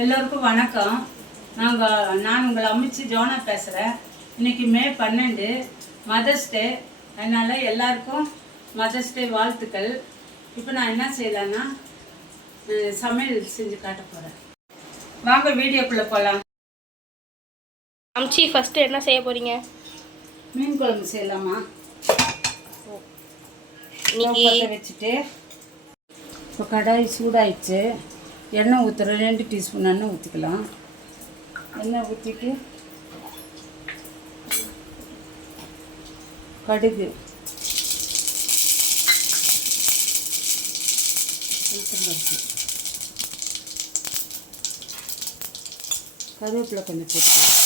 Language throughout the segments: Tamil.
எல்லோருக்கும் வணக்கம். நான் உங்களை அம்மிச்சி ஜோனா பேசுகிறேன். இன்றைக்கி மே 12 மதர்ஸ் டே. அதனால் எல்லாருக்கும் மதர்ஸ் டே வாழ்த்துக்கள். இப்போ நான் என்ன செய்யலான்னா சமையல் செஞ்சு காட்ட போகிறேன். வாங்க வீடியோக்குள்ளே போகலாம். அம்ச்சி ஃபஸ்ட்டு என்ன செய்ய போகிறீங்க? மீன் குழம்பு செய்யலாமா? இன்னைக்கு வச்சுட்டு இப்போ கடாய் சூடாயிடுச்சு. எண்ணெய் ஊற்றுறோம். 2 டீஸ்பூன் எண்ணெய் ஊற்றிக்கலாம். எண்ணெய் ஊற்றிட்டு கடுகு, கருவேப்பிலை கொஞ்சம் போட்டுக்கலாம்.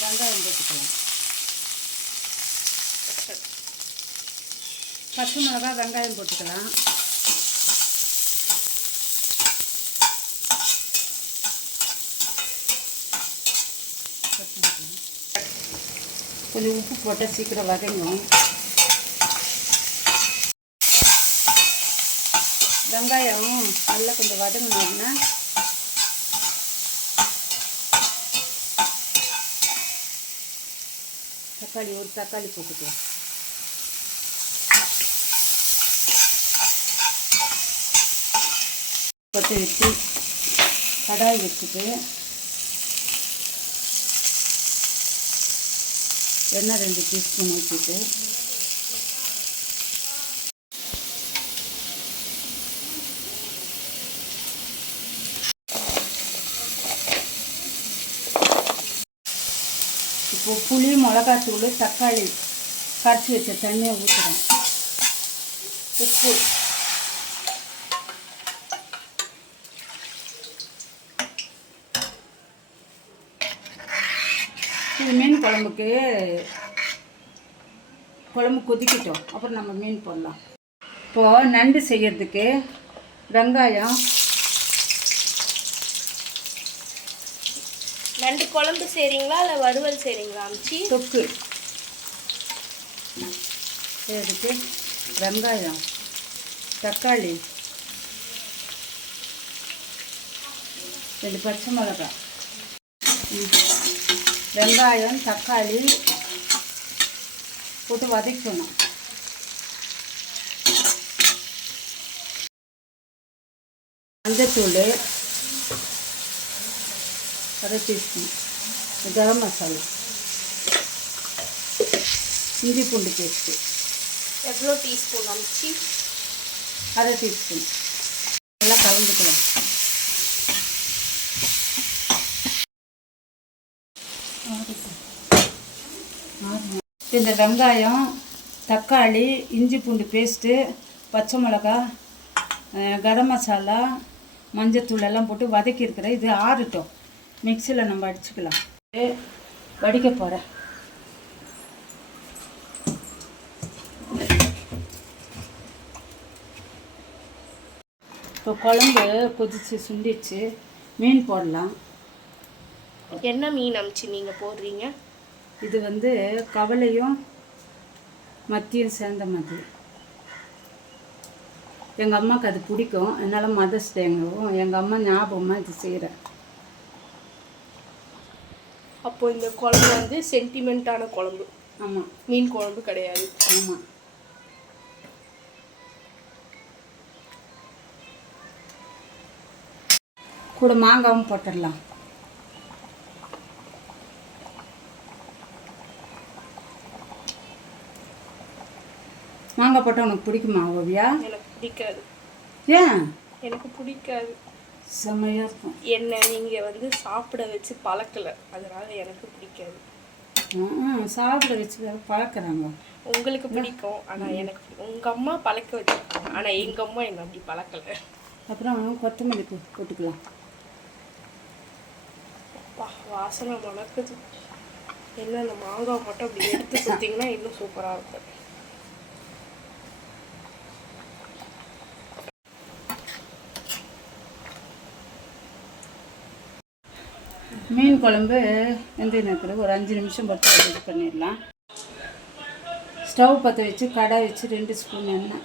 வெங்காயம் போட்டுக்கலாம். பச்சை மிளகா, வெங்காயம் போட்டுக்கலாம். கொஞ்சம் உப்பு போட்டால் சீக்கிரம் வதங்கும். வெங்காயம் நல்லா கொஞ்சம் வதங்கினோம்னா ஒரு தக்காளி போட்டுக்கலாம். கொட்டை வச்சு கடாய் வச்சுட்டு எண்ணெய் 2 டீஸ்பூன் ஊற்றிட்டு இப்போ புளி, மிளகாத்தூள், தக்காளி கரைச்சி வச்ச தண்ணியை ஊற்றுறோம். உப்பு, இது மீன் குழம்புக்கு குழம்பு கொதிக்கிட்டோம். அப்புறம் நம்ம மீன் போடலாம். இப்போது நண்டு செய்யறதுக்கு வெங்காயம், நண்டு குழம்பு செய்கிறீங்களா இல்லை வறுவல் செய்கிறீங்களா அம்ச்சி? தொக்கு செய்யறதுக்கு வெங்காயம், தக்காளி, 2 பச்சை மிளகாய், வெங்காயம், தக்காளி போட்டு வதக்கணும். மஞ்சத்தூள் 1/2 டீஸ்பூன், கரம் மசாலா, இஞ்சி பூண்டு பேஸ்ட்டு எவ்வளோ டீஸ்பூன் அம்ச்சி? 1/2 டீஸ்பூன். நல்லா கலந்துக்கலாம். இந்த வெங்காயம், தக்காளி, இஞ்சி பூண்டு பேஸ்ட்டு, பச்சை மிளகா, கரம் மசாலா, மஞ்சத்தூள் எல்லாம் போட்டு வதக்கியிருக்கிறேன். இது ஆறட்டும். மிக்சியில் நம்ம அடிச்சுக்கலாம். வடிக்க போகிறேன். இப்போ குழம்பு கொதிச்சு சுண்டிச்சு மீன் போடலாம். என்ன மீன் அம்ச்சி நீங்கள் போடுறீங்க? இது கவலையும் மத்தியும் சேர்ந்த மாதிரி. எங்கள் அம்மாவுக்கு அது பிடிக்கும். அதனால் மதர்ஸ் டேங்கவும் எங்கள் அம்மா ஞாபகமாக இது செய்கிறேன். அப்போது இந்த குழம்பு சென்டிமெண்ட்டான குழம்பு. ஆமாம், மீன் குழம்பு கிடையாது. ஆமாம். கூட மாங்காவும் போட்டுடலாம். மாங்காய் போட்டால் உனக்கு பிடிக்குமா ஓவியா? எனக்கு பிடிக்காது. ஏன்? எனக்கு பிடிக்காது. செம்மையாக இருக்கும். என்ன நீங்கள் சாப்பிட வச்சு பழக்கலை, அதனால் எனக்கு பிடிக்காது. சாப்பிட வச்சு பழக்கிறாங்க. உங்களுக்கு பிடிக்கும், ஆனால் எனக்கு உங்கள் அம்மா பழக்க வச்சுருக்காங்க. ஆனால் எங்கள் அம்மா என்னை அப்படி பழக்கலை. அப்புறம் கொத்தமல்லி போட்டுக்கலாம். வாசனை மணக்குது. என்ன அந்த மாங்காய் மட்டும் அப்படி எடுத்து கொடுத்தீங்கன்னா இன்னும் சூப்பராக இருக்கும். மீன் குழம்பு வெந்தயத்தில் ஒரு 5 நிமிஷம் போட்டு இது பண்ணிடலாம். ஸ்டவ் பற்ற வச்சு கடாய் வச்சு 2 ஸ்பூன் எண்ணெய்,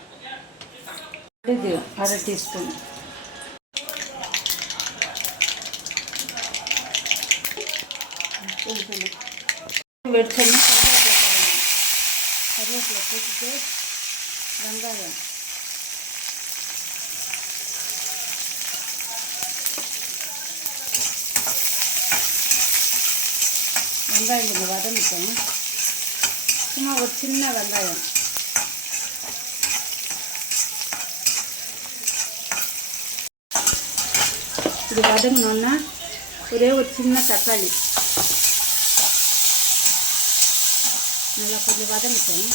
இது 1/2 டீஸ்பூன். வெடிச்சோன்னா கருவேப்பிலை போட்டுட்டு வெங்காயம் கொஞ்சம் வதங்கிட்டோம். சும்மா ஒரு சின்ன வெங்காயம் இது வதங்கினோன்னா ஒரே ஒரு சின்ன தக்காளி நல்லா கொஞ்சம் வதங்கிட்டோம்.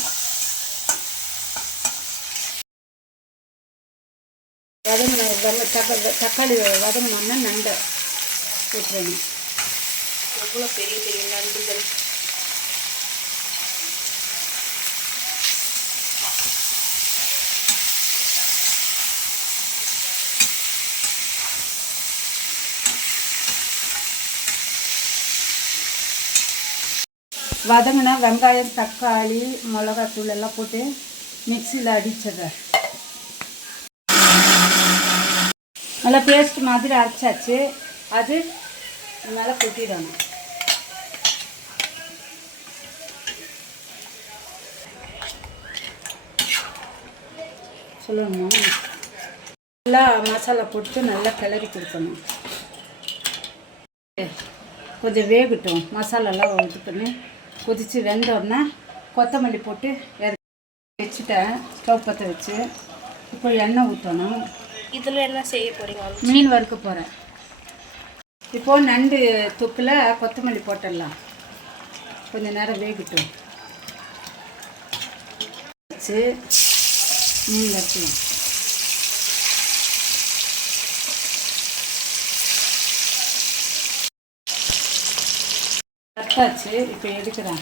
தக்காளி வதங்கினோன்னா நண்டை போட்டுறணும். எவ்வளோ பெரிய பெரிய நண்டுகள். வதங்கினா வெங்காயம் தக்காளி மிளகாத்தூள் எல்லாம் போட்டு மிக்சியில் அடிச்சிடுறேன். நல்லா பேஸ்ட் மாதிரி அரைச்சாச்சு. அது மேலே கொட்டிடணும். சொல்லணும் நல்லா மசாலா போட்டு நல்லா கிளறி கொடுக்கணும். கொஞ்சம் வேகட்டும். மசாலாலாம் இது பண்ணி கொதித்து வெந்தோடனே கொத்தமல்லி போட்டு வச்சுட்டேன். ஸ்டவ் பற்ற வச்சு இப்போ எண்ணெய் ஊற்றணும். இதில் என்ன செய்ய போகிறீங்க? மீன் வறுக்க போகிறேன். இப்போது நண்டு தொக்கில் கொத்தமல்லி போட்டுடலாம். கொஞ்சம் நேரம் வேகட்டும். வச்சு மீன் வறுக்கலாம். வறுத்தாச்சு. இப்போ எடுக்கிறேன்.